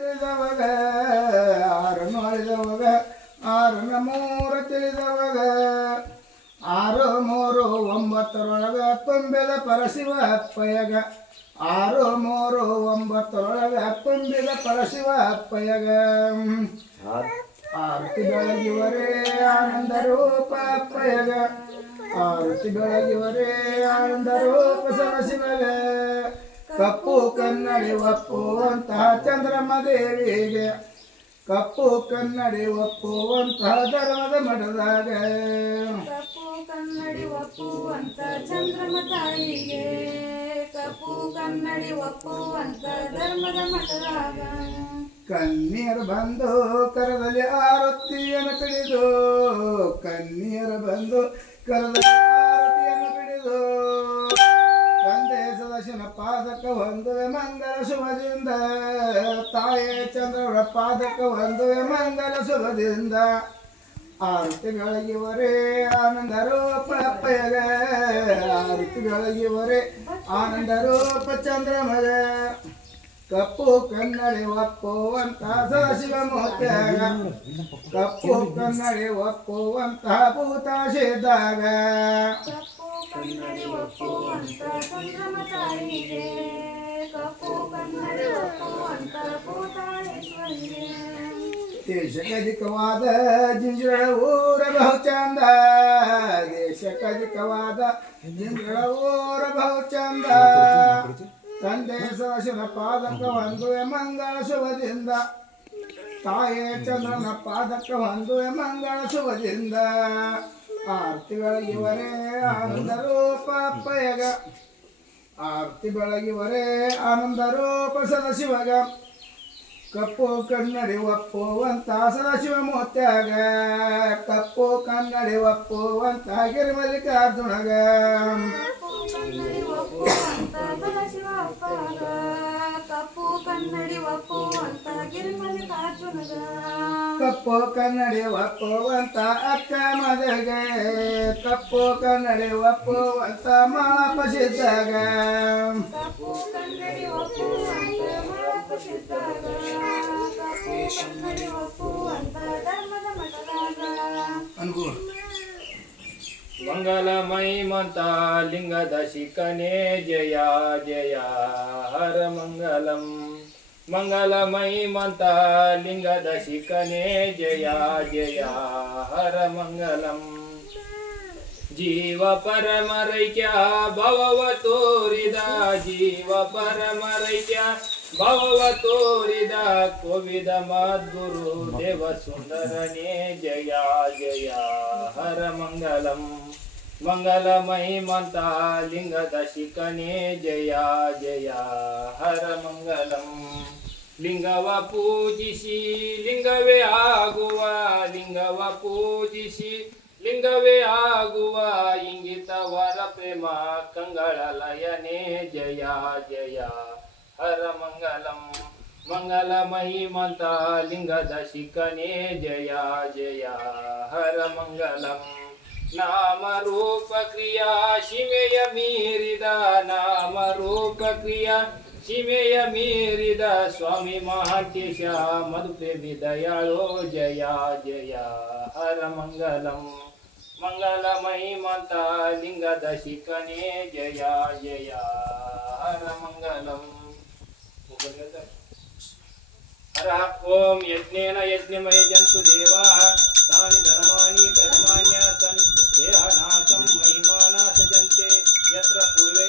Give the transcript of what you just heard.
ತಿಳಿದವಾಗ ಆರನ್ನು ಅಳಿದವಾಗ ಆರನ ಮೂರ ತಿಳಿದವಾಗ 6 3 9 ತುಂಬಿದ ಪರಶಿವ ಅಪ್ಪಯ್ಯಗ 6 3 9 ತುಂಬಿದ ಪರಶಿವ ಅಪ್ಪಯ್ಯಗ ಆರತಿ ಬೆಳಗಿವರೇ ಆನಂದ ರೂಪ ಅಪ್ಪಯ್ಯಗ ಆರತಿ ಬೆಳಗಿವರೇ ಆನಂದ ರೂಪ ಸರಶಿವಗ ಕಪ್ಪು ಕನ್ನಡಿ ಒಪ್ಪುವಂತಹ ಚಂದ್ರಮ್ಮ ದೇವಿಗೆ ಕಪ್ಪು ಕನ್ನಡಿ ಒಪ್ಪುವಂತಹ ಧರ್ಮದ ಮಠದಾಗ ಕಪ್ಪು ಕನ್ನಡಿ ಒಪ್ಪುವಂತ ಚಂದ್ರಮ್ಮ ತಾಯಿಗೆ ಕಪ್ಪು ಕನ್ನಡಿ ಒಪ್ಪುವಂತ ಧರ್ಮದ ಮಠದಾಗ ಕನ್ನಿಯರು ಬಂದು ಕರದಲ್ಲಿ ಆರತಿಯನ್ನು ಪಿಡಿದು ಕನ್ನಿಯರು ಬಂದು ಕರದಲ್ಲಿ ಆರತಿಯನ್ನು ಪಿಡಿದು ತಂದೆ ಸದಾಶಿವನ ಪಾದಕ ಹೊಂದುವೆ ಮಂಗಲ ಶುಭದಿಂದ ತಾಯೇ ಚಂದ್ರವರ ಪಾದಕ ಹೊಂದುವೆ ಮಂಗಲ ಶುಭದಿಂದ ಆರತಿ ಬೆಳಗಿವರೇ ಆನಂದ ರೂಪ ಅಪ್ಪಯ್ಯಗ ಆರತಿ ಬೆಳಗಿವರೇ ಆನಂದ ರೂಪ ಚಂದ್ರಮಗ ಕಪ್ಪು ಕನ್ನಡಿ ಒಪ್ಪುವಂತ ಸದಾಶಿವ ಮೂರ್ತಿಯಾಗ ಕಪ್ಪು ಕನ್ನಡಿ ಒಪ್ಪುವಂತ ಭೂತಾಶಿದ್ದಾಗ ಕಪ್ಪು ಕನ್ನಡಿ ಒಪ್ಪುವಂತ ಚಂದ್ರಮ್ಮ ತಾಯಿಗೆ ಕಪ್ಪು ಕನ್ನಡಿ ಒಪ್ಪುವಂತ ಭೂತಾಳೇಶ್ವರಿಗೆ ದೇಶಕ್ಕಧಿಕವಾದ ಜಿಂಜಳ ಊರ ಬಹುಚಂದ ದೇಶಕ್ಕಧಿಕವಾದ ಜಿಂಜಳ ಊರ ಬಹುಚಂದ ತಂದೆ ಸದಾಶಿವನ ಪಾದಕ ಹೊಂದುವೆ ಮಂಗಳ ಶುಭದಿಂದ ತಾಯೇ ಚಂದ್ರನ ಪಾದಕ ಹೊಂದುವೆ ಮಂಗಳ ಶುಭದಿಂದ ಆರತಿ ಬೆಳಗಿವರೇ ಆನಂದ ರೂಪ ಅಪ್ಪಯ್ಯಗ ಆರತಿ ಬೆಳಗಿವರೇ ಆನಂದ ರೂಪ ಸದಾಶಿವಗ ಕಪ್ಪು ಕನ್ನಡಿ ಒಪ್ಪುವಂತ ಸದಾಶಿವ ಮೂರ್ತ್ಯಾಗ ಕಪ್ಪು ಕನ್ನಡಿ ಒಪ್ಪುವಂತ ಗಿರಿಮಲ್ಲಿಕಾರ್ಜುನಗ ಕಪ್ಪು ಕನ್ನಡಿ ಒಪ್ಪುವಂತ ಗಿರಿಮಲ್ಲಿಕಾರ್ಜುನಗ ಕಪ್ಪು ಕನ್ನಡಿ ಒಪ್ಪುವಂತ ಅಕ್ಕ ಮದಗೆ ಕಪ್ಪು ಕನ್ನಡಿ ಒಪ್ಪುವಂತ ಮಾಳಪ್ಪ ಸಿದ್ದಾಗ ಕಪ್ಪು ಕನ್ನಡಿ ಒಪ್ಪುವಂತ ಮಾಳಪ್ಪ ಸಿದ್ದಾಗ ಕಪ್ಪು ಕನ್ನಡಿ ಒಪ್ಪುವಂತ ಧರ್ಮದ ಮಠದಾಗ ಅನುಕೂಲ ಮಂಗಲಮಹಿಮಂತ ಲಿಂಗದ ಶಿಖನೆ ಜಯ ಜಯ ಹರ ಮಂಗಲಂ ಮಂಗಲಮಹಿಮಂತ ಲಿಂಗದ ಶಿಖನೆ ಜಯ ಜಯ ಹರ ಮಂಗಲಂ ಜೀವ ಪರಮರೈಕ್ಯ ಭವವ ತೋರಿದ ಜೀವ ಪರಮರೈಕ್ಯ ಭವವ ತೋರಿದ ಕೋವಿದ ಮದ್ಗುರು ದೇವ ಸುಂದರನೇ ಜಯ ಜಯ ಹರ ಮಂಗಲಂ ಮಂಗಲಮಹಿಮಂತ ಲಿಂಗದ ಶಿಖನೆ ಜಯ ಜಯ ಹರ ಮಂಗಲಂ ಲಿಂಗವ ಪೂಜಿಸಿ ಲಿಂಗವೇ ಆಗುವ ಲಿಂಗವ ಪೂಜಿಸಿ ಲಿಂಗವೇ ಆಗುವ ಇಂಗಿತ ವರ ಪ್ರೇಮ ಕಂಗಳ ಲಯನೇ ಜಯ ಜಯ ಹರ ಮಂಗಲಂ ಮಂಗಲಮಹಿಮಂತ ಲಿಂಗದ ಶಿಖನೆ ಜಯ ಜಯ ಹರ ಮಂಗಲಂ ನಾಮ ರೂಪ ಕ್ರಿಯಾ ಶಿವೆಯ ಮೀರಿದ ನಾಮ ರೂಪ ಕ್ರಿಯಾ ಶಿವೆಯ ಮೀರಿದ ಸ್ವಾಮಿ ಮಹಾಂತೇಶ ಮಧುಪ್ರೇಮಿ ದಯಾಳೋ ಜಯ ಜಯ ಹರ ಮಂಗಲಂ ಮಂಗಲಮಹಿಮಂತ ಲಿಂಗದ ಶಿಖನೆ ಜಯ ಜಯ ಹರ ಮಂಗಲಂ ಹರ ಓಂ ಯಜ್ಞೇನ ಯಜ್ಞಮಯ ಜಂತು ದೇವಾ ತಾನಿ ಧರ್ಮಾಣಿ ಕರ್ಮಾಣ್ಯ ಸನ್ ದೇಹನಾಶಂ ಮಹಿಮಾನ ಸಜಂತೆ ಯತ್ರ ಪೂರ್ವೇ